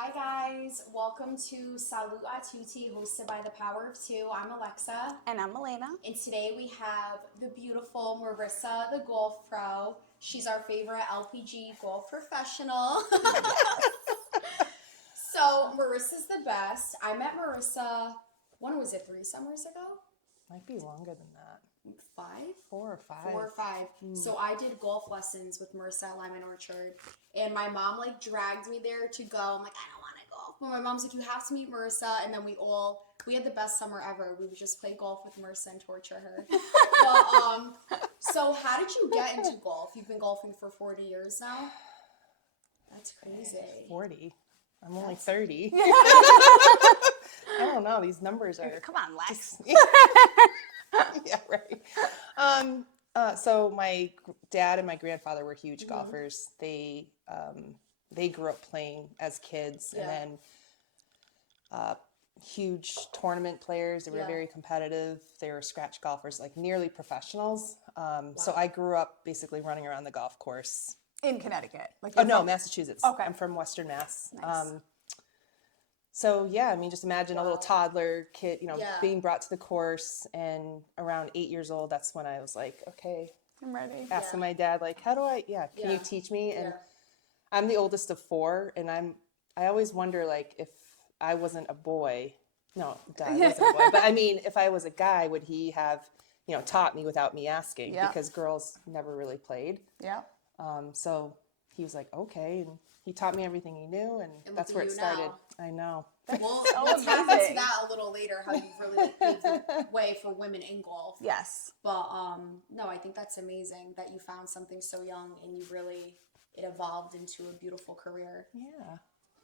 Hi guys, welcome to Salut a Tutti, hosted by the Power of Two. I'm Alexa. And I'm Milena. And today we have the beautiful Marissa, the golf pro. She's our favorite LPG golf professional. So Marissa's the best. I met Marissa, when was it, 3 summers ago? Might be longer than that. 5? 4 or 5. 4 or 5. So I did golf lessons with Marissa at Lyman Orchard, and my mom dragged me there to go. I'm like, I don't want to golf, but my mom's like, you have to meet Marissa. And then we had the best summer ever. We would just play golf with Marissa and torture her. But so how did you get into golf? You've been golfing for 40 years now. That's crazy. 40. I'm only 30. I don't know. These numbers are. Come on, Lex. Yeah, right. So my dad and my grandfather were huge golfers. They grew up playing as kids, and then huge tournament players. They were very competitive. They were scratch golfers, like nearly professionals. So I grew up basically running around the golf course. In Connecticut. No, Massachusetts. Okay. I'm from Western Mass. Nice. So yeah, I mean, just imagine a little toddler kid, being brought to the course, and around 8 years old, that's when I was like, okay, I'm ready. asking my dad, like, how do I, can you teach me? And I'm the oldest of 4, and I always wonder, like, if I wasn't a boy, I wasn't a boy, but I mean, if I was a guy, would he have, taught me without me asking? Yeah. Because girls never really played. Yeah. So he was like, okay, and he taught me everything he knew, and that's where it started. Now. I know. Well, let's tap into that a little later, how you've really paved the way for women in golf. Yes. But no, I think that's amazing that you found something so young and it evolved into a beautiful career. Yeah.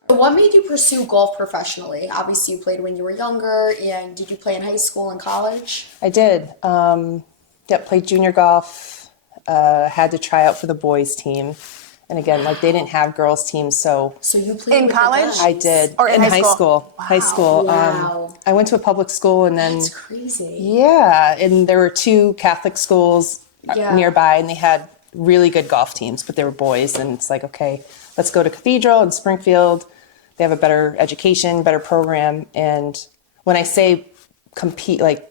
So what made you pursue golf professionally? Obviously you played when you were younger, and did you play in high school and college? I did. Played junior golf, had to try out for the boys team. And again, they didn't have girls teams, so you played in with college? I did. Or in high school? Wow. High school. Wow. I went to a public school, and then that's crazy. Yeah, and there were 2 Catholic schools nearby, and they had really good golf teams, but they were boys, and it's like, okay, let's go to Cathedral in Springfield. They have a better education, better program, and when I say compete, I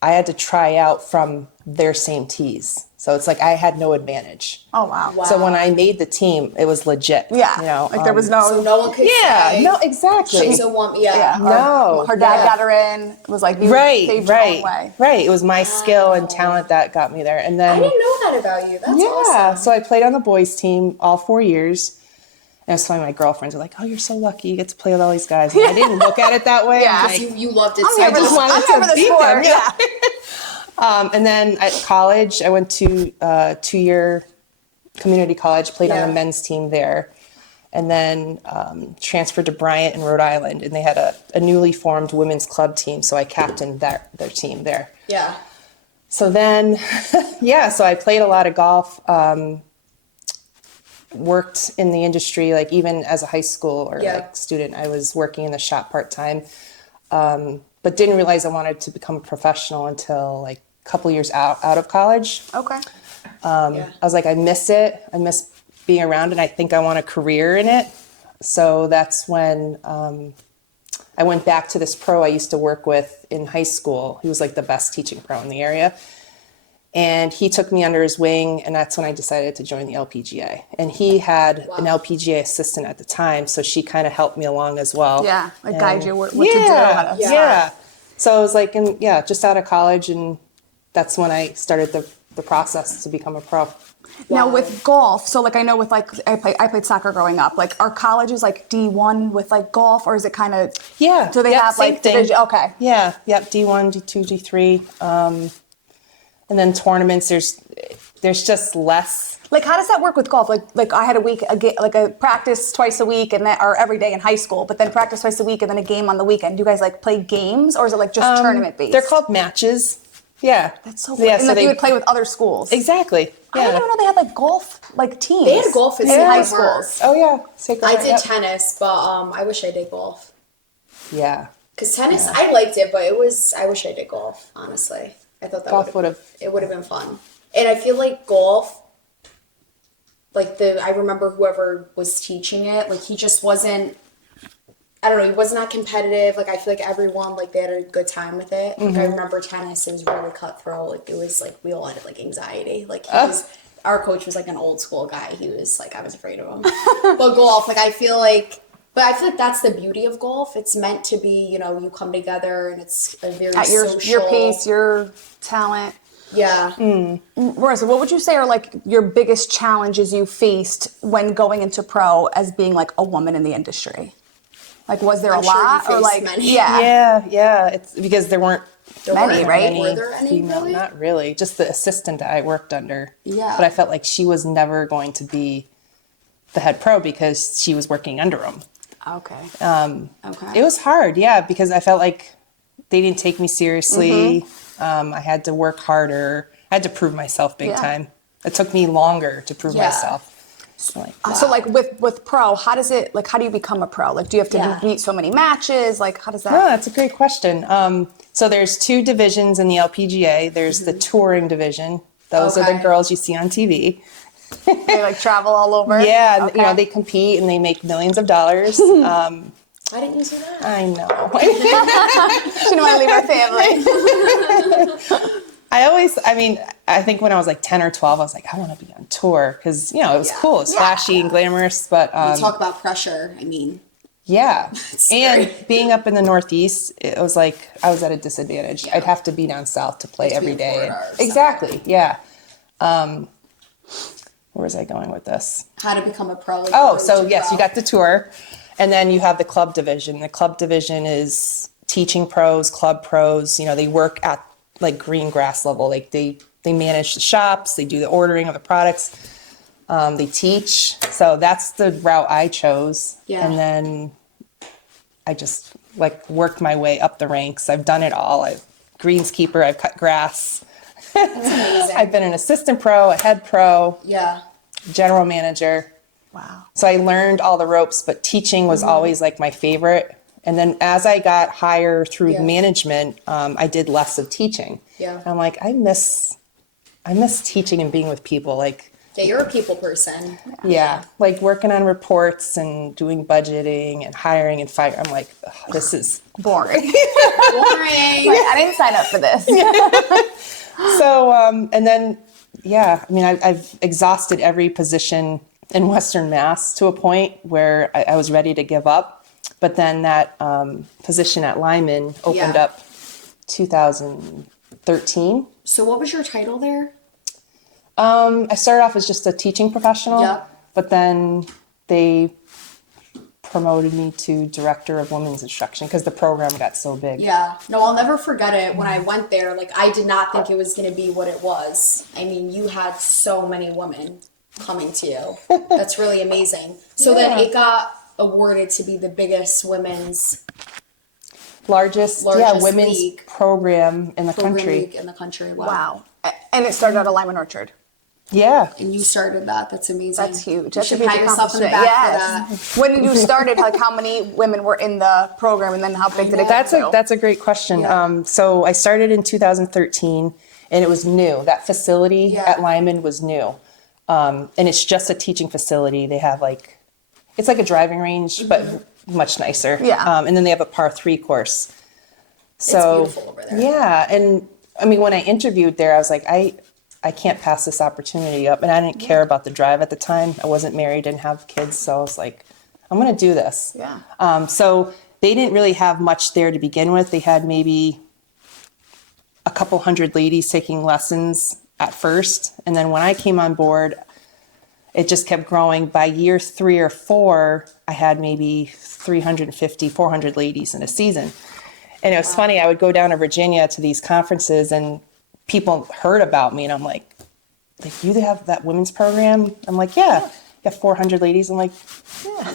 had to try out from their same tees. So it's like I had no advantage. Oh, wow. So when I made the team, it was legit. Yeah. There was no... So no one could say... no, exactly. She's a woman. Yeah. No. Her dad got her in. It was like, you paved your own way. Right. It was my skill and talent that got me there. And then... I didn't know that about you. That's awesome. So I played on the boys team all 4 years. And I was telling my girlfriends, like, oh, you're so lucky. You get to play with all these guys. And I didn't look at it that way. Yeah. You loved it. I just wanted to beat them. Yeah. And then at college, I went to a 2-year community college, played on the men's team there, and then transferred to Bryant in Rhode Island. And they had a newly formed women's club team, so I captained their team there. Yeah. So then, so I played a lot of golf, worked in the industry, even as a high school or student. I was working in the shop part-time. But didn't realize I wanted to become a professional until a couple years out of college. Okay. I was like, I miss it. I miss being around, and I think I want a career in it. So that's when I went back to this pro I used to work with in high school. He was the best teaching pro in the area. And he took me under his wing, and that's when I decided to join the LPGA. And he had an LPGA assistant at the time, so she kind of helped me along as well. Yeah, guide you what to do. How to Yeah. So I was just out of college, and that's when I started the process to become a pro. Now with golf, so I know with I played soccer growing up. Are colleges D1 with golf, or is it kind of Do they have same thing. division? Okay. Yeah. Yep. D1, D2, D3. And then tournaments, there's just less. How does that work with golf? I had a practice twice a week or every day in high school, but then practice twice a week and then a game on the weekend. Do you guys play games, or is it just tournament based? They're called matches. Yeah. That's so cool. And you would play with other schools. Exactly. Yeah. I didn't even know they had golf teams. They had golf in high schools. Oh yeah. Sacred I Heart, did tennis, but I wish I did golf. Yeah. Because tennis, I liked it, but I wish I did golf, honestly. I thought that golf would have been fun. And I feel like golf, I remember whoever was teaching it, he just wasn't I don't know, he wasn't that competitive. Like, I feel like everyone, like, they had a good time with it. Like, I remember tennis, it was really cutthroat. Like, it was, like, we all had, like, anxiety. Like, our coach was, like, an old school guy. He was, like, I was afraid of him. But golf, like, I feel like that's the beauty of golf. It's meant to be, you know, you come together and it's a very At your pace, your talent. Yeah. Marissa, what would you say are like your biggest challenges you faced when going into pro as being like a woman in the industry? Like, was there I'm a sure you lot or faced like, many. Yeah. It's because there weren't many, right? Were there any female, really? not really. Just the assistant that I worked under. Yeah. But I felt like she was never going to be the head pro because she was working under him. Okay. It was hard, yeah, because I felt like they didn't take me seriously. I had to work harder. I had to prove myself big time. It took me longer to prove myself. So like with pro, how do you become a pro? Like, do you have to meet so many matches? Like, how does that? No, that's a great question. So there's 2 divisions in the LPGA. There's the touring division. Those are the girls you see on TV. They like travel all over? Yeah, and, you know, they compete and they make millions of dollars. Why didn't you say that? I know. She didn't want to leave her family. I think when I was like 10 or 12, I was like, I want to be on tour because, you know, it was cool. It was flashy and glamorous, but... you talk about pressure, I mean... Yeah. And being up in the Northeast, it was like I was at a disadvantage. I'd have to be down south to play every day. Exactly, yeah. Where was I going with this? How to become a pro. You got the tour, and then you have the club division. The club division is teaching pros, club pros. You know, they work at like green grass level. Like they manage the shops, they do the ordering of the products, they teach. So that's the route I chose. Yeah. And then I just like worked my way up the ranks. I've done it all. I've greenskeeper, I've cut grass. That's amazing. I've been an assistant pro, a head pro, general manager. Wow. So I learned all the ropes, but teaching was always like my favorite. And then as I got higher through management, I did less of teaching. Yeah. And I'm like, I miss teaching and being with people. Like, yeah, you're a people person. Yeah, like working on reports and doing budgeting and hiring and firing. I'm like, this is boring. Boring. I didn't sign up for this. So, and then, I've exhausted every position in Western Mass to a point where I was ready to give up. But then that position at Lyman opened up 2013. So what was your title there? I started off as just a teaching professional, but then they promoted me to director of women's instruction because the program got so big. Yeah. No, I'll never forget it. When I went there, like, I did not think it was going to be what it was. I mean, you had so many women coming to you. That's really amazing. So then it got awarded to be the biggest women's largest women's league program in the country. League in the country. Wow. And it started at a Lyman Orchard. Yeah. And you started that. That's amazing. That's huge. You That's should a huge pat yourself in the back accomplishment. for that. When you started, like how many women were in the program and then how big did it get to? That's a great question. Yeah. So I started in 2013 and it was new. That facility at Lyman was new. And it's just a teaching facility. They have it's like a driving range, but much nicer. Yeah. And then they have a par 3 course. So, it's beautiful over there. Yeah. And I mean, when I interviewed there, I was like, I can't pass this opportunity up. And I didn't care about the drive at the time. I wasn't married, didn't have kids. So I was like, I'm going to do this. Yeah. So they didn't really have much there to begin with. They had maybe a couple hundred ladies taking lessons at first. And then when I came on board, it just kept growing. By year 3 or 4, I had maybe 350, 400 ladies in a season. And it was funny. I would go down to Virginia to these conferences and people heard about me and I'm like, you have that women's program? I'm like, yeah. You got 400 ladies. I'm like,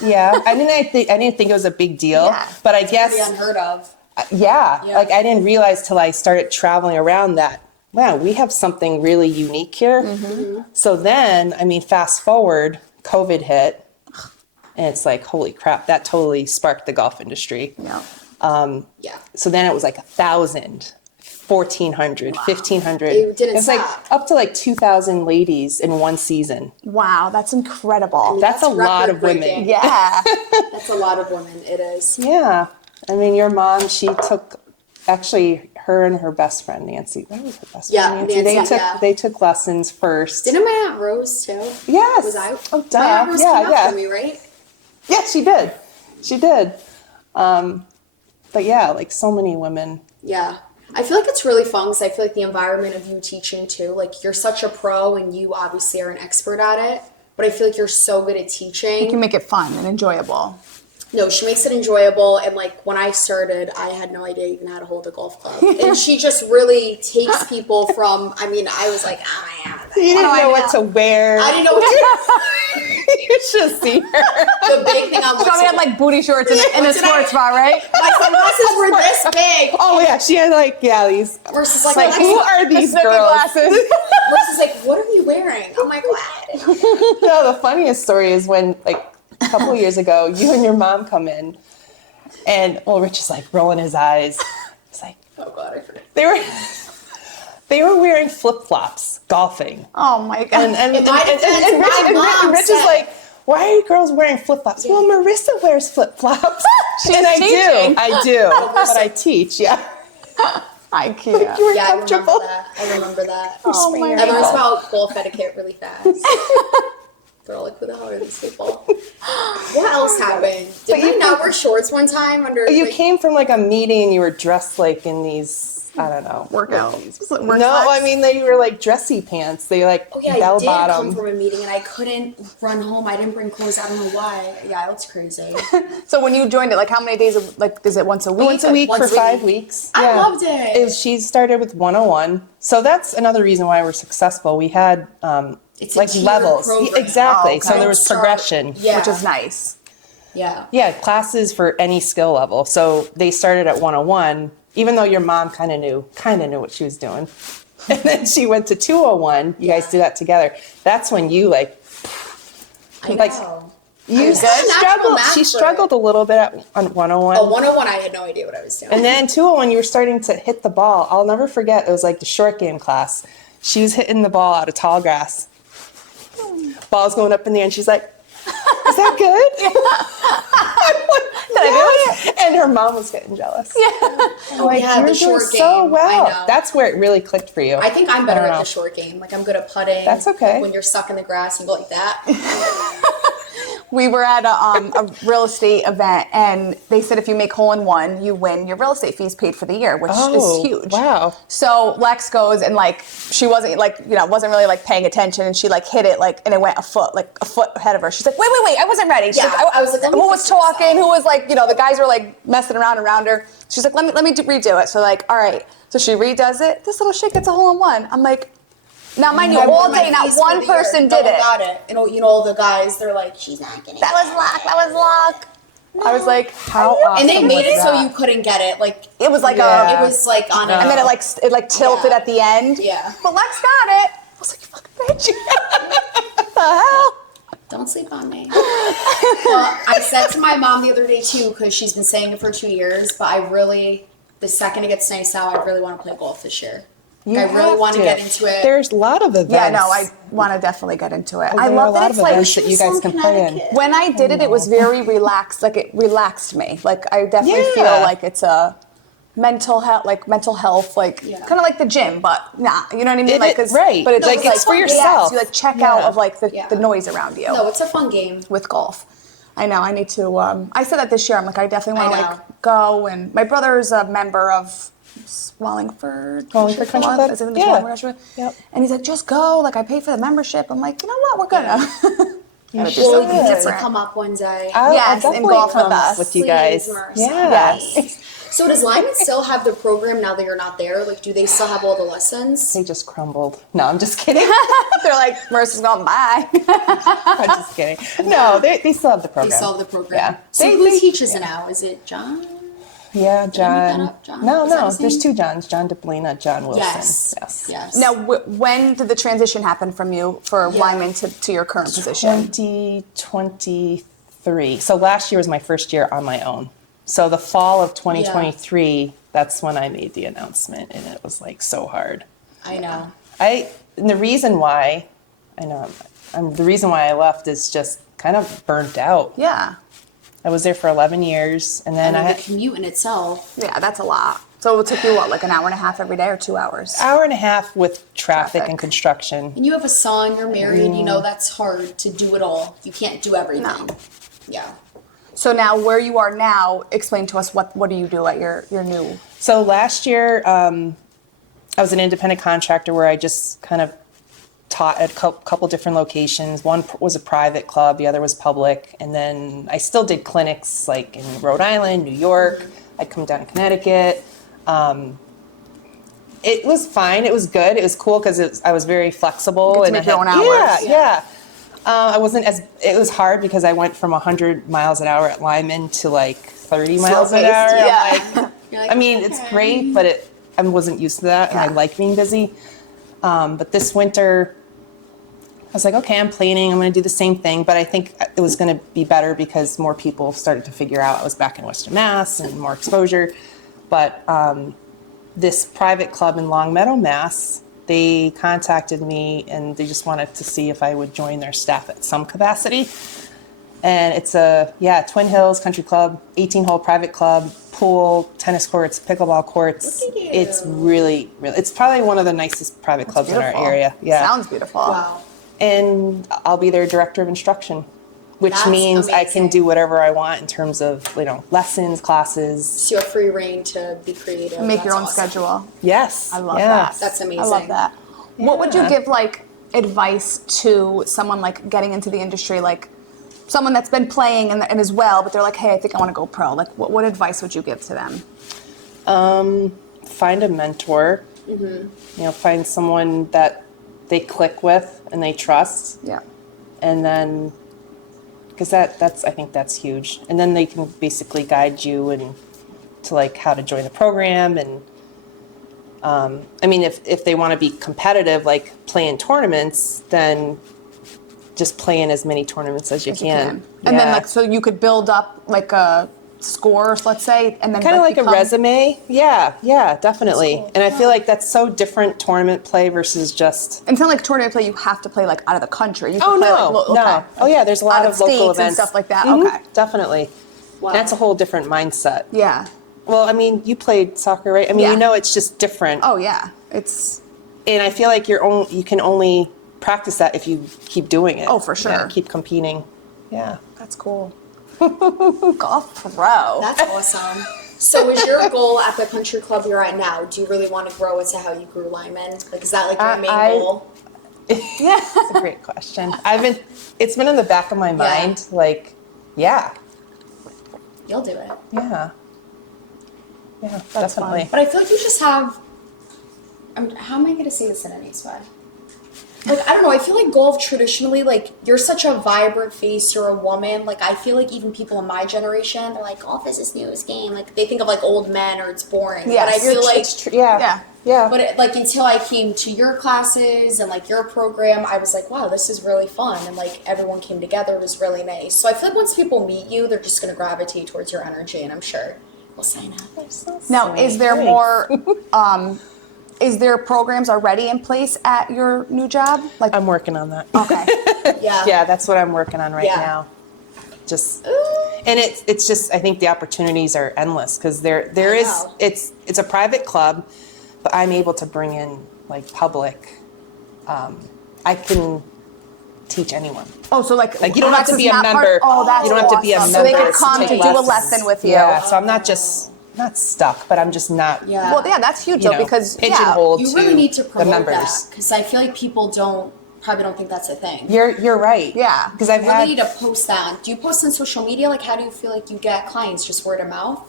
yeah. I didn't think it was a big deal, but I guess pretty unheard of. Like I didn't realize till I started traveling around that, wow, we have something really unique here. Mm-hmm. So then, I mean, fast forward, COVID hit and it's like, holy crap, that totally sparked the golf industry. Yeah. So then it was like 1,000 1,400, 1,500. It didn't It's like stop. up to like 2,000 ladies in one season. Wow, that's incredible. That's a lot of women. record-breaking. Yeah. That's a lot of women. It is. Yeah. I mean, your mom, she took, actually, her and her best friend, Nancy, that was her best Yeah, friend, Nancy. Nancy, yeah. They took lessons first. Didn't my Aunt Rose too? Yes. Was I? Oh, duh. My Aunt Rose Yeah, came yeah. after me, right? Yeah, she did. She did. But yeah, like so many women. Yeah. I feel like it's really fun because I feel like the environment of you teaching too, like you're such a pro and you obviously are an expert at it, but I feel like you're so good at teaching. You can make it fun and enjoyable. No, she makes it enjoyable. And like when I started, I had no idea even how to hold a golf club. And she just really takes people from, I mean, I was like, oh my God. You didn't know what to wear. I didn't know what to You should see her. The big thing I'm She probably had like booty shorts in a sports bar, right? my sunglasses were this big. Oh yeah, she had like, these. Versus like, Like, who are these Snooki girls? glasses. Versus like, what are you wearing? Oh my God. No, the funniest story is when, like, a couple years ago, you and your mom come in, and Rich is like rolling his eyes. He's like, Oh God, I forgot. they were wearing flip flops golfing, Oh my God. and In my defense, my mom Rich is said- like, why are you girls wearing flip flops? Well, Marissa wears flip flops, and I teaching. do, but I teach. Yeah, I can't. you were Yeah, comfortable. I remember that. Oh my I learned God. about golf etiquette really fast. They're all like, who the hell are these people? What else happened? Did we not wear shorts one time under? You like, came from like a meeting and you were dressed like in these, I don't know. Workout. No, I mean, they were like dressy pants. They like Oh yeah, I bell did bottom. come from a meeting and I couldn't run home. I didn't bring clothes. I don't know why. Yeah, that's crazy. So when you joined it, like how many days? Like, is it once a week? Once a week Once for a week. 5 weeks. I Yeah. loved it. She started with 101. So that's another reason why we're successful. We had It's a like tiered levels. program. Exactly. Oh, okay. So there was Start- progression. Yeah, Which is nice. yeah. Yeah, classes for any skill level. So they started at 101, even though your mom kind of knew what she was doing. And then she went to 201. You guys did that together. That's when you like I Like, know. you Natural struggled. math She for struggled a little bit on 101. Oh, 101, I had no idea what I was doing. And then 201, you were starting to hit the ball. I'll never forget. It was like the short game class. She was hitting the ball out of tall grass. Ball's going up in the air, and she's like, "Is that good?" Yes. And her mom was getting jealous. Yeah. Like, yeah, you're the doing short so game. well. I know. That's where it really clicked for you. I think I'm better I don't at know. the short game. Like I'm good at putting. That's okay. When you're stuck in the grass, you go like that. We were at a real estate event, and they said if you make hole in one, you win your real estate fees paid for the year, which is huge. Wow. So Lex goes and like she wasn't wasn't really like paying attention, and she like hit it and it went a foot ahead of her. She's like, wait, I wasn't ready. She's Yeah, like, I was like, let me who was fix myself. talking? Who was like, the guys were like messing around her. She's like, let me redo it. So like, all right. So she redoes it. This little shit gets a hole in one. I'm like, now mind you, I all won my day, not fees for one the year. person No did one it. got it. And all the guys, they're like, she's not getting That was luck. That was luck. I was like, How awesome And they made was it so that? you couldn't get it. Like it was like Yeah. it was like on and a. then it like tilted Yeah. at the end. Yeah. But Lex got it. I was like, you fucking bitch. What the hell? Don't sleep on me. Well, I said to my mom the other day too, because she's been saying it for 2 years. But the second it gets nice out, I really want to play golf this year. You I really have want to get into it. There's a lot of events. Yeah, no, I want to definitely get into it. I There are love a that lot it's of like events that you guys can play in. when I did it was very relaxed. Like it relaxed me. Like I definitely feel Yeah. like it's a mental health, like Yeah. kind of like the gym, but nah, you know what I mean? It- Like, 'cause- right. But it's Like, just it's for yourself. You like check out Yeah. of like the Yeah. noise around you. No, it's a fun game. With golf. I know. I need to. I said that this year. I'm like, I definitely want I to know. like go. And my brother is a member of Wallingford Country Club? Is it in the Yeah. Wallingford Country? Yep. And he's like, just go. Like I pay for the membership. I'm like, you know what? We're gonna. You It's should. just Well, like you get to different. come up one day. I'll Yes, and definitely golf with come us. with you Please, guys. Marissa, Yeah. please. So does Lyman still have the program now that you're not there? Like, do they still have all the lessons? They just crumbled. No, I'm just kidding. They're like, Marissa's going bye. I'm just kidding. No, they still have the They program. still have the program. Yeah. So They- who they- teaches it now? Is it John? Yeah, John. up? John? No, Is that no. his There's name? 2 Johns. John DeBlina, John Wilson. Yes. Yes. Now, when did the transition happen from you for Lyman to your current position? 2023. So last year was my first year on my own. So the fall of 2023, that's when I made the announcement, and it was like so hard. I know. And the reason why, the reason why I left is just kind of burnt out. Yeah. I was there for 11 years, and then The commute in itself. Yeah, that's a lot. So it took you what, like an hour and a half every day or 2 hours? hour and a half with traffic Traffic. and construction. And you have a son, you're married, you know that's hard to do it all. You can't do everything. No. Yeah. So now where you are now, explain to us what do you do at your new? So last year, I was an independent contractor where I just kind of taught at a couple different locations. One was a private club, the other was public. And then I still did clinics like in Rhode Island, New York. I'd come down to Connecticut. It was fine. It was good. It was cool because I was very flexible. You get to and make I your had- own hours. Yeah. It was hard because I went from 100 miles an hour at Lyman to like 30 miles an paced, hour. I'm yeah. like, You're like, I mean, it's okay. great, but I wasn't used to that, and I Yeah. like being busy. But this winter, I was like, okay, I'm planning. I'm going to do the same thing, but I think it was going to be better because more people started to figure out I was back in Western Mass and more exposure. But this private club in Longmeadow, Mass, they contacted me and they just wanted to see if I would join their staff at some capacity. And it's Twin Hills Country Club, 18-hole private club, pool, tennis courts, pickleball courts. Look at you. It's really, really, it's probably one of the nicest private clubs in our Beautiful. area. Yeah. Sounds beautiful. Wow. And I'll be their director of instruction, which That's means I can amazing. do whatever I want in terms of, lessons, classes. So you have free reign to be creative. Make your That's own awesome. schedule. Yes. I love yeah. that. That's amazing. I love that. What would you Yeah. give like advice to someone like getting into the industry, like someone that's been playing and as well, but they're like, hey, I think I want to go pro. Like, what advice would you give to them? Find a mentor. Find someone that they click with and they trust. Yeah. And then, because I think that's huge. And then they can basically guide you and to like how to join the program. And if they want to be competitive, like play in tournaments, then just play in as many tournaments as you can. And then so you could build up like a score, let's say, and then kind of like a become- resume. Yeah, definitely. cool. And I feel like that's so different tournament play versus just. And it's not like tournament play, you have to play like out of the country. You can Oh play, no, like, no. okay. Oh yeah, there's a lot Out of local states events and stuff like that. Mhm, Okay. definitely. Wow. That's a whole different mindset. Yeah. Well, you played soccer, right? Yeah. It's just different. Oh yeah. It's And I feel like you can only practice that if you keep doing it. Oh, for sure. Yeah, keep competing. Yeah. that's cool. Golf pro. That's awesome. So is your goal at the country club you're at now, do you really want to grow into how you grew Lyman? Like, is that like your main goal? Yeah. That's a great question. It's been in the back of my mind, yeah. You'll do it. Yeah. Yeah, That's definitely. But I feel like you just have, how am I going to say this in a nice way? Like, I don't know, I feel like golf traditionally, like, you're such a vibrant face, you're a woman. Like, I feel like even people in my generation, they're like, golf is this newest game. Like, they think of, like, old men or it's boring. Yes. But I feel like, It's true. Yeah. Yeah. Yeah. but like, until I came to your classes and, like, your program, I was like, wow, this is really fun. And, like, everyone came together. It was really nice. So I feel like once people meet you, they're just going to gravitate towards your energy. And I'm sure we'll sign up. Now, is there more? Is there programs already in place at your new job? Like, I'm working on that. okay. Yeah. Yeah, that's what I'm working on right Yeah. now. And it's just, I think the opportunities are endless because there is, know. it's a private club, but I'm able to bring in like public. I can teach anyone. Oh, so like Like you don't have to Alexa's be a not part- member. Oh, that's you don't have to be a awesome. member. So they could come to take do a lessons. lesson with you. Yeah, so I'm not stuck, but I'm just not. Yeah. Well, yeah, that's huge You though know, because pigeonholed You really need to the promote members. that because I feel like people probably don't think that's a thing. You're right. Yeah. because I've You really had need to post that. Do you post on social media? Like, how do you feel like you get clients? Just word of mouth?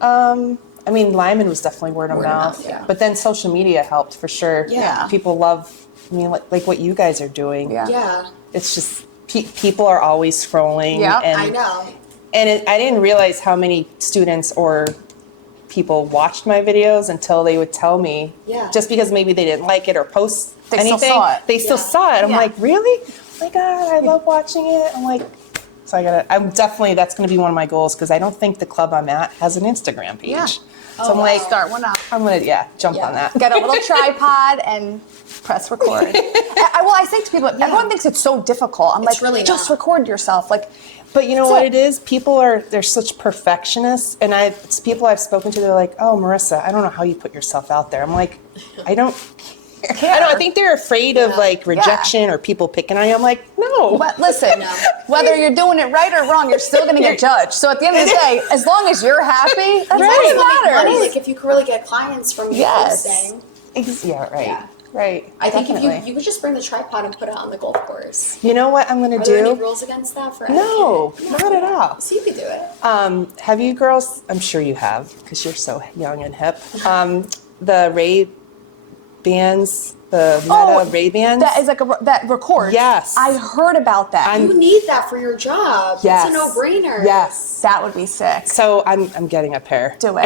Lyman was definitely word of mouth, yeah. but then social media helped for sure. Yeah. People love. Like what you guys are doing. Yeah. Yeah, It's just people are always scrolling. Yeah, and, I know. And I didn't realize how many students or people watched my videos until they would tell me. Yeah. Just because maybe they didn't like it or post They still anything. saw it. They still Yeah. saw it. I'm Yeah. like, really? Oh my God, I love watching it. I'm like, So that's going to be one of my goals because I don't think the club I'm at has an Instagram page. Yeah. So I'm like, Start one up. I'm going to, jump on that. Get a little tripod and press record. I say to people, everyone thinks it's so difficult. I'm like, really just not. record yourself. Like, But you know what it is? They're such perfectionists. And it's people I've spoken to, they're like, oh, Marissa, I don't know how you put yourself out there. I'm like, I don't care. I think they're afraid of like rejection or people picking on you. I'm like, no. But listen, whether you're doing it right or wrong, you're still going to get judged. So at the end of the day, as long as you're happy, that's all that matters. Money, like if you could really get clients from you posting. Yeah, right. Yeah. Right. I think if you could just bring the tripod and put it on the golf course. You know what I'm going to Are do? there any rules against that for No, etiquette? not at all. So you could do it. Have you girls, I'm sure you have, because you're so young and hip, the Ray bands, the Meta Ray bands? That is like that records. Yes. I heard about that. You need that for your job. Yes. It's a no-brainer. Yes. That would be sick. So I'm getting a pair. Do it.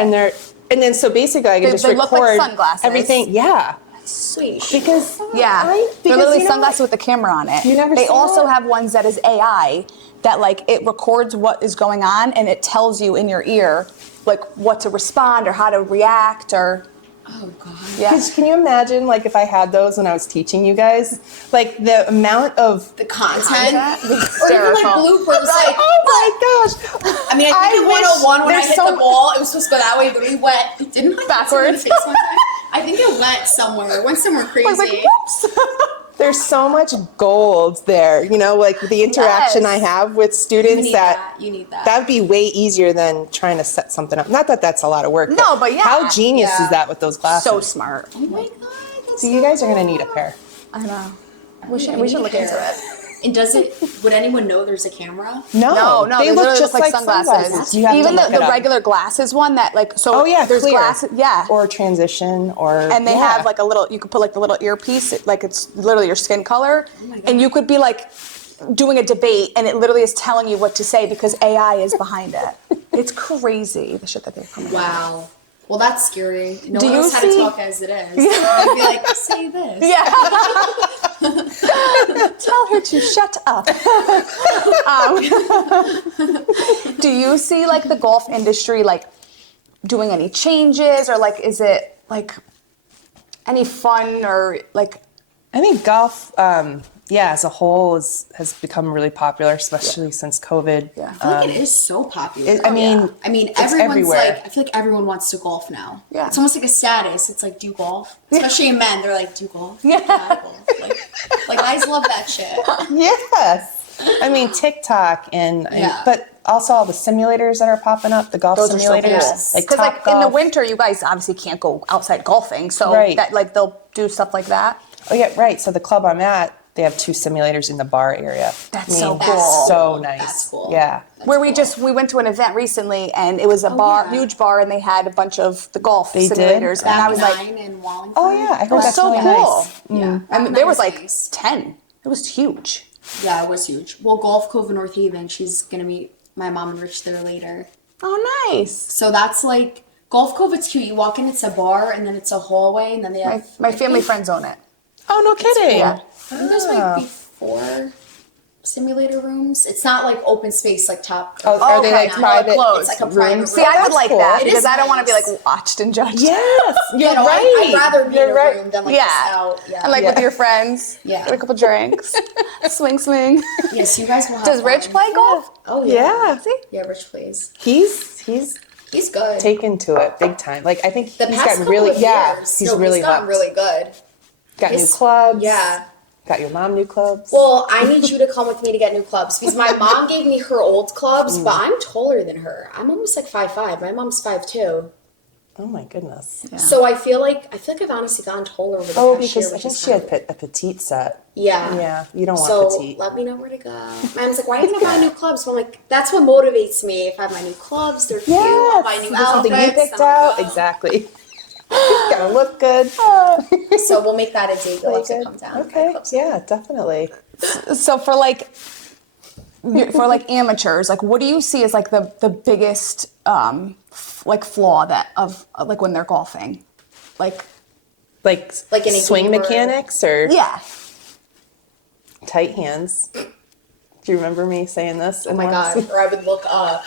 And then so basically I can just they record look like sunglasses. everything. Yeah. Sweet. Because Yeah, right? they're Because literally you know sunglasses with the camera on it. You never They see also that? have ones that is AI that like it records what is going on and it tells you in your ear like what to respond or how to react or. Oh God. Yeah. Can you imagine like if I had those when I was teaching you guys, like the amount of The content. Content? Or even like Hysterical. bloopers. Like, oh my gosh. I mean, I think in wish 101 when I there's hit so the ball, it was supposed to go that way, but we went. Didn't I hit someone in the Backwards. face one time? I think it went somewhere. It went somewhere crazy. I was like, whoops. There's so much gold there, you know, like the interaction Yes. I have with you students need that that. You need that. that'd be way easier than trying to set something up. Not that that's a lot of work. No, but yeah. How genius Yeah. is that with those glasses? So smart. Oh my God. That's So you guys are gonna need a pair. I know. We should look into it. And would anyone know there's a camera? No, they look literally just like sunglasses. You have Even to look the it up. regular glasses one that like so. Oh yeah, there's clear. glasses. Yeah. Or transition, or And they have like a little, you could put like the little earpiece, like it's literally your skin color. And you could be like doing a debate and it literally is telling you what to say because AI is behind it. It's crazy, the shit that they're coming out. Wow. Well, that's scary. No Do one you knows how to see- talk as it is. I'd be like, say this. Yeah. Tell her to shut up. Do you see like the golf industry like doing any changes or like is it like any fun or like I think golf, as a whole, has become really popular, especially since COVID. Yeah. I feel like it is so popular. I mean, everyone's everywhere. like, I feel like everyone wants to golf now. Yeah. It's almost like a status. It's like, do you golf? Especially in men, they're like, do you golf? Yeah. I golf. Like guys love that shit. Yes. I mean, TikTok Yeah. but also all the simulators that are popping up, the golf Those are so simulators. cool. Like Because like in the Topgolf. winter, you guys obviously can't go outside golfing, so Right. that like they'll do stuff like that. Oh yeah, right. So the club I'm at, they have 2 simulators in the bar area. That's so That's cool. So nice. That's cool. Yeah. Where we went to an event recently, and it was a bar, yeah. huge bar, and they had a bunch of the golf They did? simulators, and I was like, Back 9 in Wallingford. Oh yeah, I heard it was that's so really cool. nice. Yeah. I mean, Back there 9 was is like nice. 10. It was huge. Yeah, it was huge. Well, Golf Cove in North Haven, she's going to meet my mom and Rich there later. Oh, nice. So that's like, Golf Cove, it's cute. You walk in, it's a bar, and then it's a hallway, and then they have... My family friends own it. Oh no kidding. Yeah. I think there's like be 4 simulator rooms. It's not like open space like top. Oh, are they like no, private It's like a private rooms? See, room. I would that's like cool. that It because is I don't want to be nice. like watched and judged. Yes, you're You know, right. I'd rather be in You're a right. room than like Yeah. just out. Yeah. And like with your friends, Yeah. get a couple drinks, swing. Yes, you guys will have Does Rich fun. play golf? Oh Yeah. See? Yeah, Rich plays. He's He's good. taken to it big time. Like I think the he's past gotten couple really of years, he's really gotten hooked. really good. Got new His- clubs. Yeah. Got your mom new clubs. Well, I need you to come with me to get new clubs because my mom gave me her old clubs, Mm. but I'm taller than her. I'm almost like 5'5". My mom's 5'2". Oh my goodness. So I feel like I've honestly gotten taller over the Oh, past year. because I which think is she kind had of- a petite set. Yeah. Yeah, you don't want So petite. let me know where to go. My mom's like, why are you gonna buy new clubs? But I'm like, that's what motivates me. If I have my new clubs, they're cute. I'll buy new There's something you outfits. picked and I'll out. go. Exactly. Gotta look good. So we'll make that a date. You'll have to come down. and buy Okay. clubs. Yeah, definitely. So for like amateurs, like what do you see as like the biggest like flaw that of like when they're golfing, like Like in a swing game or- mechanics or yeah, tight hands. Do you remember me saying this? Oh my God. Or I would look up.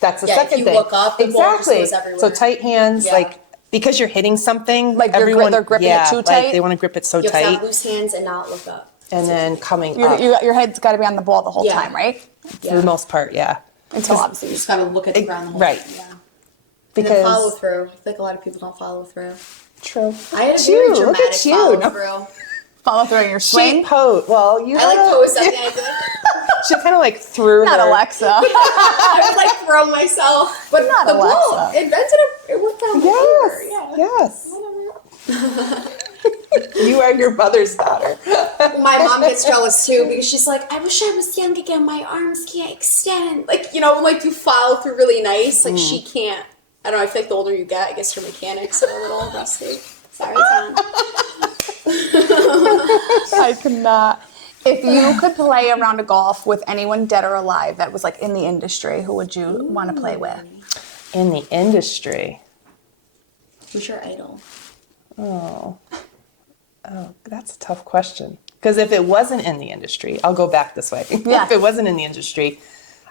That's the Yeah, second if you thing. look up, the ball just exactly. goes everywhere. So tight hands, Yeah. like because you're hitting something, Like they're gripping it too like tight? they want to grip it so You have to tight, have loose hands and not look up. and then coming Your, up your head's got to be on the ball the whole Yeah. time, right? for the most part, yeah. Until You obviously just gotta look at the ground the whole right. time. Yeah. And Because then follow through. I feel like a lot of people don't follow through. true. I had a Look very at you, look dramatic at you. follow No. through. follow through on your swing. She pose. Well, you I like gotta- pose at the end. I feel like She kind of like threw Not her. Alexa. I would like throw myself, but Not the ball, Alexa. it ended up, it worked out. Yes. Yeah. Yes. Whatever. You are your mother's daughter. My mom gets jealous too because she's like, I wish I was young again. My arms can't extend. Like, you know, like you follow through really nice. Like she can't. I don't know. I feel like the older you get, I guess your mechanics are a little rusty. Sorry, Tom. I could not. If you could play a round of golf with anyone dead or alive that was like in the industry, who would you want to play with? In the industry. Who's your idol? Oh, that's a tough question. Because if it wasn't in the industry, I'll go back this way. Yeah. If it wasn't in the industry,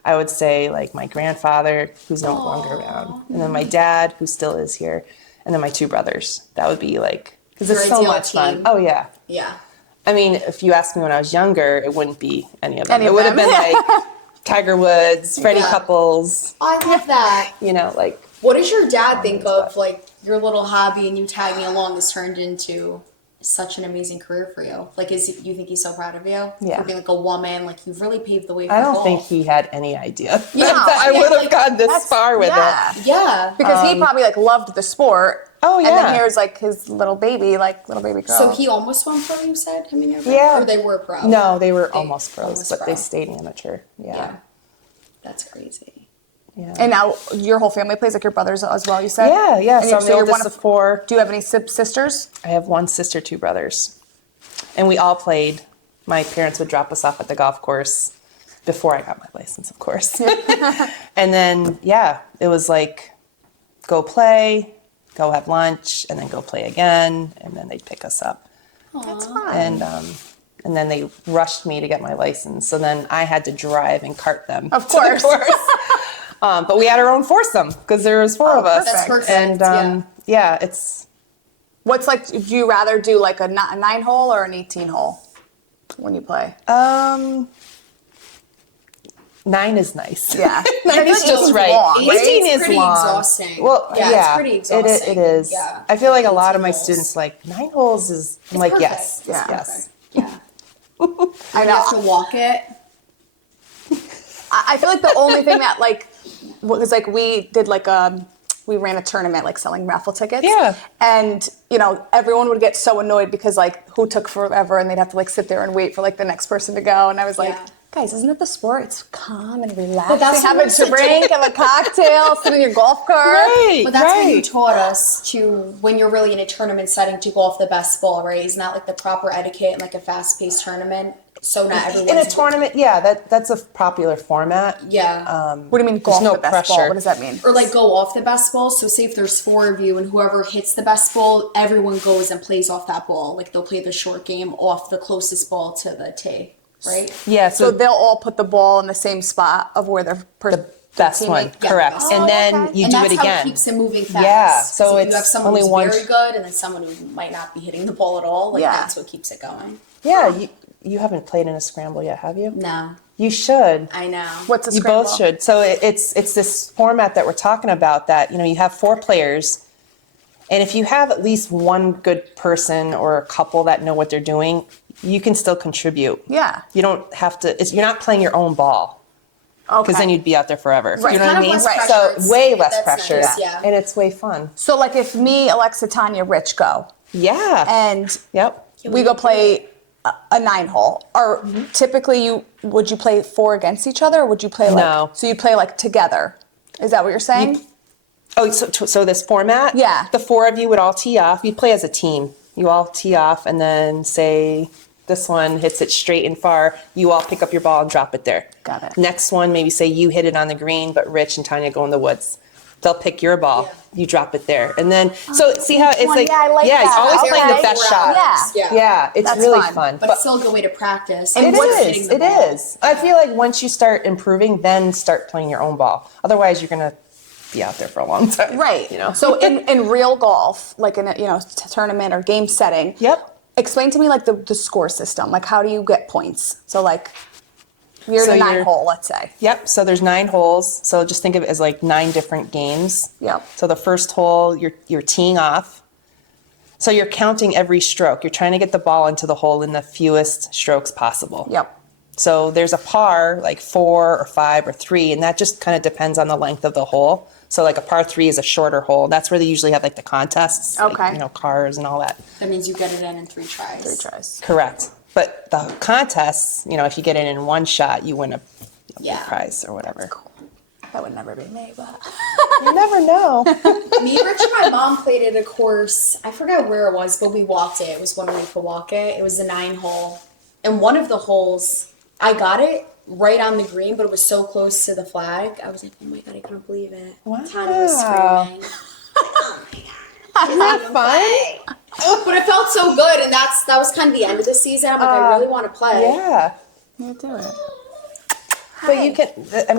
I would say like my grandfather, who's no longer around, and then my dad, who still is here, and then my two brothers. That would be like, because it's Your so ideal much fun. team. Oh yeah. Yeah. I mean, if you asked me when I was younger, it wouldn't be any of them. Any of It would have them. been like Tiger Woods, Freddie Yeah. Couples, Oh, I love that. you know, like What does your dad think of like your little hobby and you tagging along has turned into such an amazing career for you? Like, you think he's so proud of you? Yeah. For being like a woman, like you've really paved the way for I don't golf. think he had any idea Yeah, that I yeah, would have like, gone this far with yeah. it. Yeah. Because he probably like loved the sport. Oh, And yeah. then here's like his little baby girl. So he almost went pro, you said? Him and your brother? Yeah. Or they were pro? No, they were almost pros, almost but pro. they stayed amateur. Yeah. Yeah. That's crazy. Yeah. And now your whole family plays, like your brothers as well, you said? Yeah, yeah. And So I'm the you're oldest one of four. Do you have any sisters? I have one sister, two brothers. And we all played. My parents would drop us off at the golf course before I got my license, of course. And then, yeah, it was like, go play, go have lunch, and then go play again. And then they'd pick us up. That's fun. And then they rushed me to get my license. So then I had to drive and cart them. Of to the course. But we had our own foursome because there was four of us. That's perfect. And yeah, it's What's like, do you rather do like a 9-hole or an 18-hole when you play? 9 is nice. Yeah. 9 is just right. Long, right? 18 It's is pretty long. exhausting. Well, Yeah, yeah, it's pretty exhausting. It is. Yeah. I feel like a lot of my 18 holes. students like 9 holes is. I'm like, perfect. yes, It's yes. Yeah. I You know. have to walk it. I feel like the only thing that like was like we did like we ran a tournament like selling raffle tickets. Yeah. And you know everyone would get so annoyed because like who took forever and they'd have to like sit there and wait for like the next person to go and I was like. Yeah. Guys, isn't it the sport? It's calm and relaxing. that's Have what a Marissa drink, have a cocktail, sit in your golf cart. Right, But that's what you right. taught us to, when you're really in a tournament setting, to go off the best ball, right? Isn't that like the proper etiquette in like a fast-paced tournament? So not everyone's... In a tournament, yeah, that's a popular format. Yeah. What do you mean golf no the best ball? pressure. What does that mean? Or like go off the best ball. So say if there's 4 of you and whoever hits the best ball, everyone goes and plays off that ball. Like they'll play the short game off the closest ball to the tee, right? Yeah, So they'll all put the ball in the same spot of where their best one, Yeah. correct. Oh, and then okay. you And do that's it how again. it keeps it moving fast. Yeah, 'Cause so if you have it's someone only who's one very good and then someone who might not be hitting the ball at all, like Yeah. that's what keeps it going. Yeah, you haven't played in a scramble yet, have you? No, You should. I know. What's a You scramble? both should. So it's this format that we're talking about that, you have 4 players. And if you have at least one good person or a couple that know what they're doing, you can still contribute. Yeah. You don't have to, you're not playing your own ball Okay. because then you'd be out there forever. Right. You know what I Kind of mean? less pressure. So It's- way less that's pressure. nice, yeah. And it's way fun. So like if me, Alexa, Tanya, Rich go Yeah. and Yep. we go play a 9-hole, or typically would you play 4 against each other or would you play like, No. so you play like together? Is that what you're saying? Oh, so this format? Yeah. The 4 of you would all tee off. You'd play as a team. You all tee off and then say this one hits it straight and far. You all pick up your ball and drop it there. Got it. Next one, maybe say you hit it on the green, but Rich and Tanya go in the woods. they'll pick your ball. Yeah. You drop it there, and then so see how it's like Yeah, I like that. always Okay. playing the best shot. Yeah. It's That's really fun. fun. But it's still a good way to practice. It What's is. hitting the It ball. is. I feel like once you start improving, then start playing your own ball. Otherwise, you're gonna be out there for a long time. Right. You know. So in real golf, like in a tournament or game setting. Yep. Explain to me like the score system. Like how do you get points? So like you're So the 9 you're- hole, let's say. Yep. So there's 9 holes. So just think of it as like 9 different games. Yep. So the first hole, you're teeing off. So you're counting every stroke. You're trying to get the ball into the hole in the fewest strokes possible. Yep. So there's a par, like 4 or 5 or 3, and that just kind of depends on the length of the hole. So like a par 3 is a shorter hole. That's where they usually have like the contests, Okay. like, cars and all that. That means you get it in 3 tries. 3 tries. Correct. But the contests, if you get it in one shot, you win a big prize or whatever. That would never be me, but You never know. Me, Rich, and my mom played at a course. I forgot where it was, but we walked it. It was one where we could walk it. It was the 9 hole. And one of the holes, I got it right on the green, but it was so close to the flag. I was like, oh my God, I couldn't believe it. Wow. Tanya was screaming. Oh my God. Isn't that fun? But it felt so good, and that was kind of the end of the season. I'm like, I really want to play. Yeah. you do it. But you can,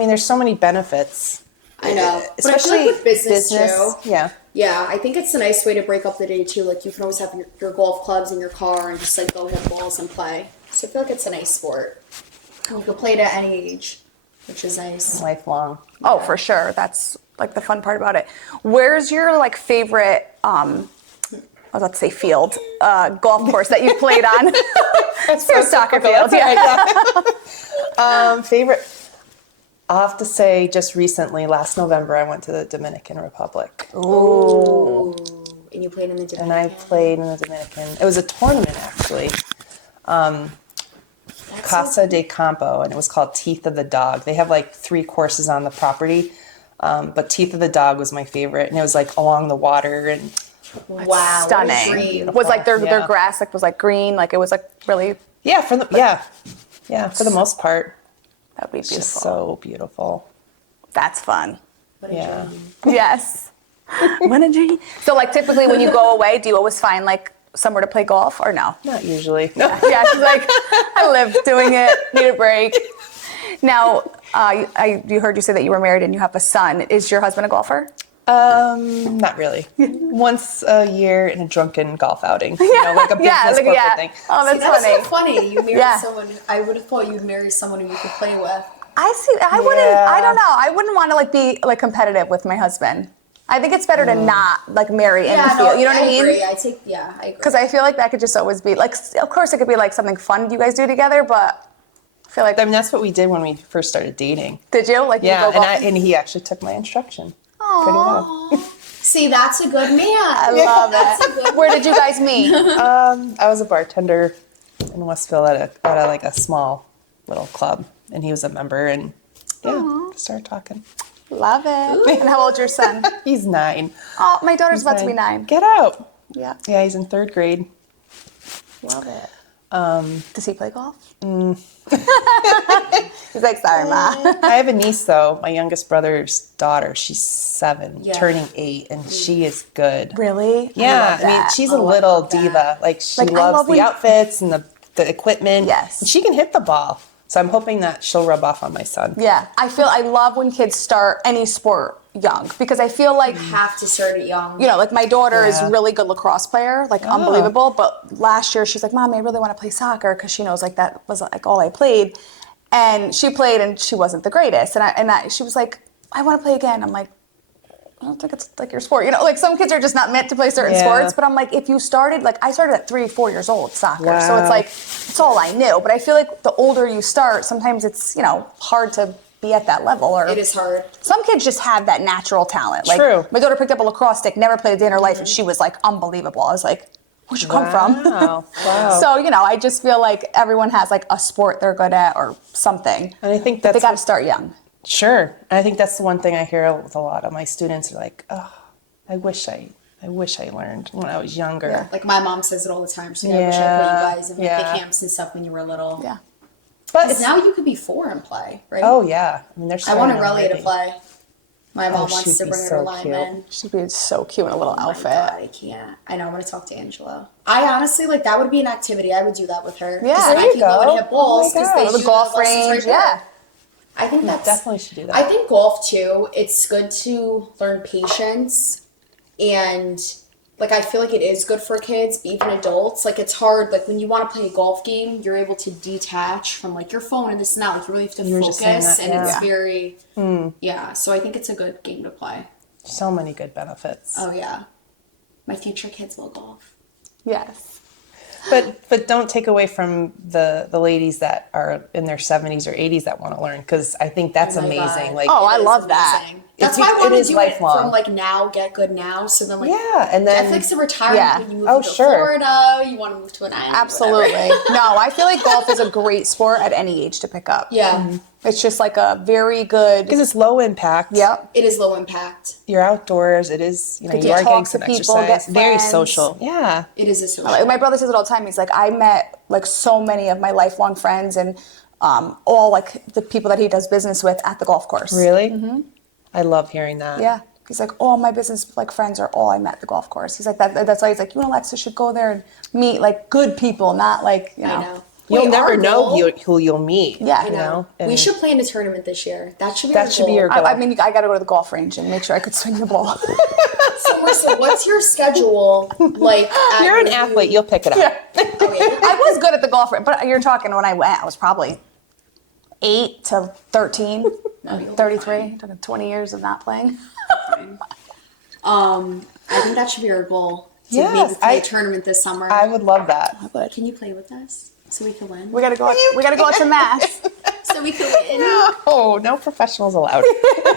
there's so many benefits. I know. But I feel Especially like with business too. Yeah. Yeah, I think it's a nice way to break up the day too. Like you can always have your golf clubs in your car and just like go hit balls and play. So I feel like it's a nice sport. You can play it at any age, which is nice. Lifelong. Oh, for sure. That's like the fun part about it. Where's your like favorite I was about to say field, golf course that you played on? That's your soccer field, Favorite. I'll have to say, just recently, last November, I went to the Dominican Republic. Ooh. And you played in the Dominican. And I played in the Dominican. It was a tournament, actually. Casa de Campo, and it was called Teeth of the Dog. They have like 3 courses on the property, but Teeth of the Dog was my favorite, and it was like along the water and Wow, what a Stunning. dream. Was like their Yeah. grass like was like green, like it was like really yeah, for the for the most part, that would be it's beautiful. just so beautiful. That's fun. What a Yeah. dream. Yes. What a dream. So like typically when you go away, do you always find like somewhere to play golf or no? Not usually. No. Yeah, she's like, I live doing it, need a break. Now, you heard you say that you were married and you have a son. Is your husband a golfer? Not really. Once a year in a drunken golf outing, like a business corporate thing. Oh, See, that's that's funny. so funny. You married Yeah. someone. I would have thought you'd marry someone who you could play with. I see. I wouldn't. Yeah. I don't know. I wouldn't want to like be like competitive with my husband. I think it's better to not like marry in the field. You know what I mean? agree. I agree. Because I feel like that could just always be like. Of course, it could be like something fun you guys do together, but I feel like. That's what we did when we first started dating. Did you like? Yeah, you go golfing? and he actually took my instruction. Pretty well. See, that's a good man. I love it. Where did you guys meet? I was a bartender in Westville at a like a small little club, and he was a member, and started talking. Love it. And how old's your son? He's 9. Oh, my daughter's about to be 9. Get out. Yeah. Yeah, he's in 3rd grade. Love it. Does he play golf? He's like, sorry, Ma. I have a niece though, my youngest brother's daughter. She's 7, Yeah. turning 8, and she is good. Really? Yeah, I mean, that. she's a Oh, I little love that. diva. Like she Like, I loves love the when- outfits and the equipment. Yes. And she can hit the ball. So I'm hoping that she'll rub off on my son. Yeah. I love when kids start any sport young because I feel like, Have to start it young. like my daughter is Yeah. a really good lacrosse player, like unbelievable. But last year she's like, Mom, I really want to play soccer because she knows like that was like all I played. And she played and she wasn't the greatest. And she was like, I want to play again. I'm like, I don't think it's like your sport. Like some kids are just not meant to play certain Yeah. sports. But I'm like, if you started, like I started at 3, 4 years old, soccer. So it's Wow. like, it's all I knew. But I feel like the older you start, sometimes it's, hard to be at that level. Or It is hard. some kids just have that natural talent. Like True. my daughter picked up a lacrosse stick, never played a day in her life, and she was like unbelievable. I was like, where'd you come from? Wow. Wow. So, I just feel like everyone has like a sport they're good at or something. And I think But that's they got to start young. Sure. And I think that's the one thing I hear with a lot of my students are like, oh, I wish I learned when I was younger. Like my mom says it all the time. She's like, I wish I put you guys in like the camps and stuff when you were little. Yeah. But Because now you could be 4 and play, right? oh yeah. I mean, there's I want Aurelia to play. My mom she'd wants to be bring her so to cute. Lyman. She'd be so cute in a little Oh my outfit. God, I can't. I know. I'm gonna talk to Angela. I honestly like that would be an activity. I would do that with her. Yeah. 'Cause There then I you can go go. and hit Oh balls my because gosh. they Go to do the golf lessons range, right there. yeah. I think that's Definitely should do that. I think golf too. It's good to learn patience, and like I feel like it is good for kids, but even adults. Like it's hard. Like when you want to play a golf game, you're able to detach from like your phone and this and that. Like you really have to You were just saying focus, that, and yeah. it's very yeah. So I think it's a good game to play. So many good benefits. Oh yeah, my future kids will golf. Yes. But don't take away from the ladies that are in their 70s or 80s that want to learn, because I think that's Oh my amazing. God. Like, Oh, I It is love that. amazing. That's why I it want to is do lifelong. it from like now, get good now. So then like yeah, and I then feel like it's a retirement Yeah. when you move Oh, to sure. Florida, you want to move to an island. Absolutely. Whatever. No, I feel like golf is a great sport at any age to pick up. Yeah, It's just like a very good. because it's low impact. Yep. it is low impact. You're outdoors. It is, you Get to are talk getting to some people, exercise. get Very friends. social. Yeah. It is a social. Like, my brother says it all the time. He's like, I met like so many of my lifelong friends and all like the people that he does business with at the golf course. Really? I love hearing that. Yeah. He's like, all my business like friends are all I met at the golf course. He's like, that's why he's like, you and Alexa should go there and meet like good people, not like, you know. I know. You'll Wait, never our know goal- who you'll meet. Yeah. You know? We And should plan a tournament this year. That should be That our should be goal. your goal. I mean, I got to go to the golf range and make sure I could swing the ball. So Marissa, what's your schedule like? At you're an your- athlete. You'll pick it up. Oh, yeah. I was good at the golf range, but you're talking when I went, I was probably 8 to 13, No, you'll be 33, fine. took 20 years of not playing. I think that should be our goal. To Yes, maybe play I- a tournament this summer. I would love that. Can you play with us so we can win? We gotta go. We gotta go out to Mass. So we can win. Oh, no professionals allowed.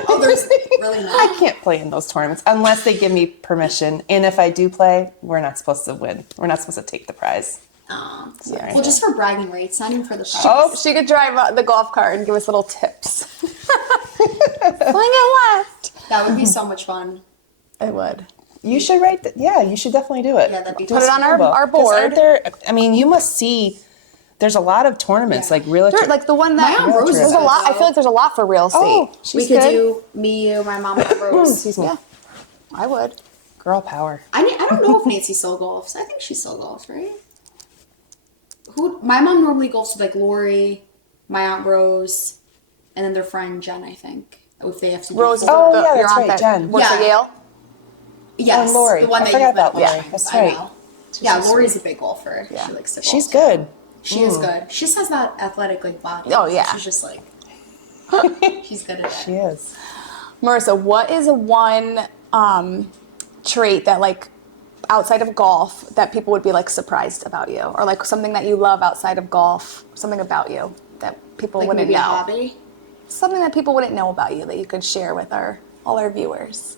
Oh, there's really I not. can't play in those tournaments unless they give me permission. And if I do play, we're not supposed to win. We're not supposed to take the prize. Sorry. Yeah. Well, just for bragging rights, not even for the prize. Oh, She could drive the golf cart and give us little tips. Swing it left. That would be so much fun. It would. you should write. Yeah, you should definitely do it. Yeah, that'd be Put it on our Because board. aren't there? I mean, you must see. There's a lot of tournaments Yeah. like real. There- like the one that My Aunt Rose there's is a good, lot. I though. feel like there's a lot for real estate. Oh, We she's could good. do me, you, my mom, and Rose. Excuse me. Yeah, I would. Girl power. I don't know if Nancy still golfs. I think she still golfs, right? My mom normally golfs with like Lori, my Aunt Rose, and then their friend Jen, I think. If they have to do Rose is full- Oh, the, yeah, your that's aunt right, that Jen. works at Yeah. Yale. Yes, And Lori. the one I that forgot you've met about Lori. multiple That's times. right. I know. Yeah, Lori's a big golfer. Yeah. She likes to golf. She's too. good. She is good. She just has that athletic like body. Oh, yeah. She's just like she's good at it. She is. Marissa, what is one trait that like outside of golf that people would be like surprised about you, or like something that you love outside of golf, something about you that people Like wouldn't maybe a know, hobby. something that people wouldn't know about you that you could share with all our viewers.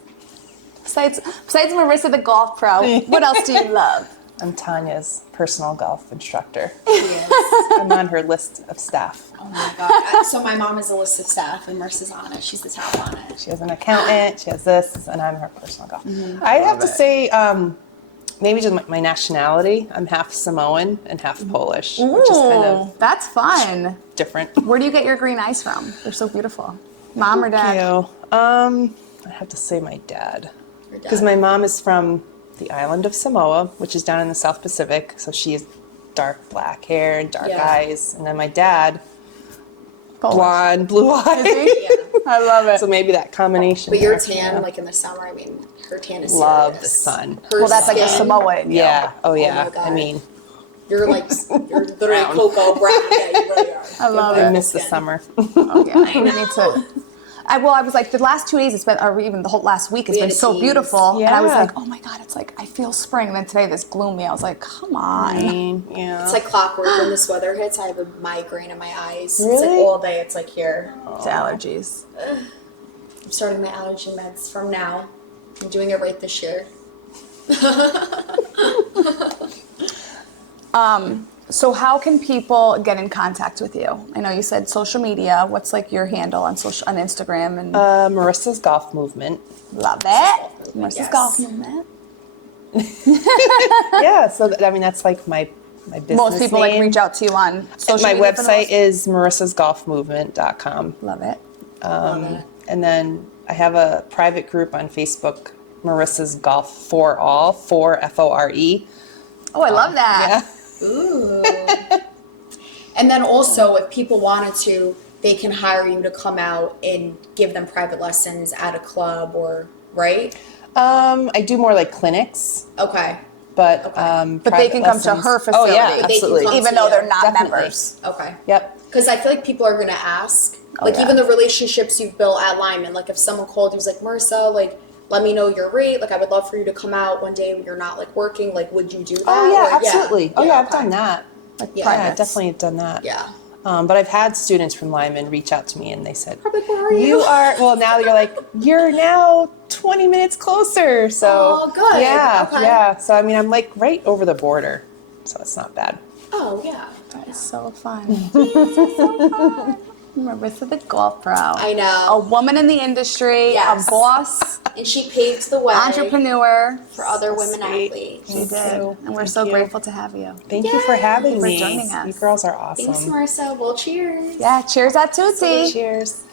Besides Marissa, the golf pro, what else do you love? I'm Tanya's personal golf instructor. Yes. I'm on her list of staff. Oh my god. So my mom is a list of staff and Marissa's on it. She's the top on it. She has an accountant. She has this, and I'm her personal golf. I have to say, maybe just my nationality. I'm half Samoan and half Polish, which is kind of That's fun. different. Where do you get your green eyes from? They're so beautiful. Mom or dad? You. I have to say my dad, Your because dad. my mom is from the island of Samoa, which is down in the South Pacific. So she has dark black hair and dark Yeah. eyes, and then my dad, Polish. blonde, blue eyes. Yeah. I love it. So maybe that combination. But you're there, tan yeah. like in the summer. I mean, her tan is Love the serious. sun. Her Well, that's like the skin, Samoan in you. Yeah. Oh my yeah. I God. mean, You're literally Brown. cocoa brown. Yeah, you really are. I love You have I it. miss the skin. summer. Oh, yeah, we need to. I was like, the last 2 days it's been, or even the whole last week, it's We been had a so tease. beautiful. And I was Yeah. like, oh my God, it's like, I feel spring. And then today, this gloomy. I was like, come on. Yeah. It's like clockwork. When this weather hits, I have a migraine in my eyes. It's like Really? all day. It's like here. It's allergies. I'm starting my allergy meds from now. I'm doing it right this year. So how can people get in contact with you? I know you said social media. What's like your handle on Instagram and Marissa's Golf Movement. love it. Movement, Marissa's yes. golf movement. Yeah. So I mean, that's like my business Most people like name. reach out to you on social My media. for the website most- is marissasgolfmovement.com. Love it. Love it. And then I have a private group on Facebook, Marissa's Golf for All, for Fore. Oh, I love that. Yeah. Ooh. And then also, if people wanted to, they can hire you to come out and give them private lessons at a club or, right? I do more like clinics, Okay. but But they can come to her facility. Oh yeah, But they can absolutely. come Even to though you. they're not Definitely. members. Okay. Yep. Because I feel like people are going to ask, like yeah. even the relationships you've built at Lyman, like if someone called you was like, Marissa, like, let me know your rate. Like, I would love for you to come out one day when you're not like working. Like, would you do that? Oh yeah, Or- absolutely. Oh yeah, I've okay. done that. Yeah. Yeah, privates. definitely have done that. Yeah. But I've had students from Lyman reach out to me and they said, Probably, where are you? "You are well now. You're like you're now 20 minutes closer." So Oh, good. Yeah, Okay. yeah. So I mean, I'm like right over the border, so it's not bad. Oh, yeah. That is so fun. Marissa the golf pro. I know. A woman in the industry, Yes. a boss, And she paved the way entrepreneur. for other women sweet. athletes. She did. you. And we're Thank so you. grateful to have you. Thank you for having Thank you me. for joining us. You girls are awesome. Thanks, Marissa. Well, cheers. Yeah, cheers at Tootsie. Cheers.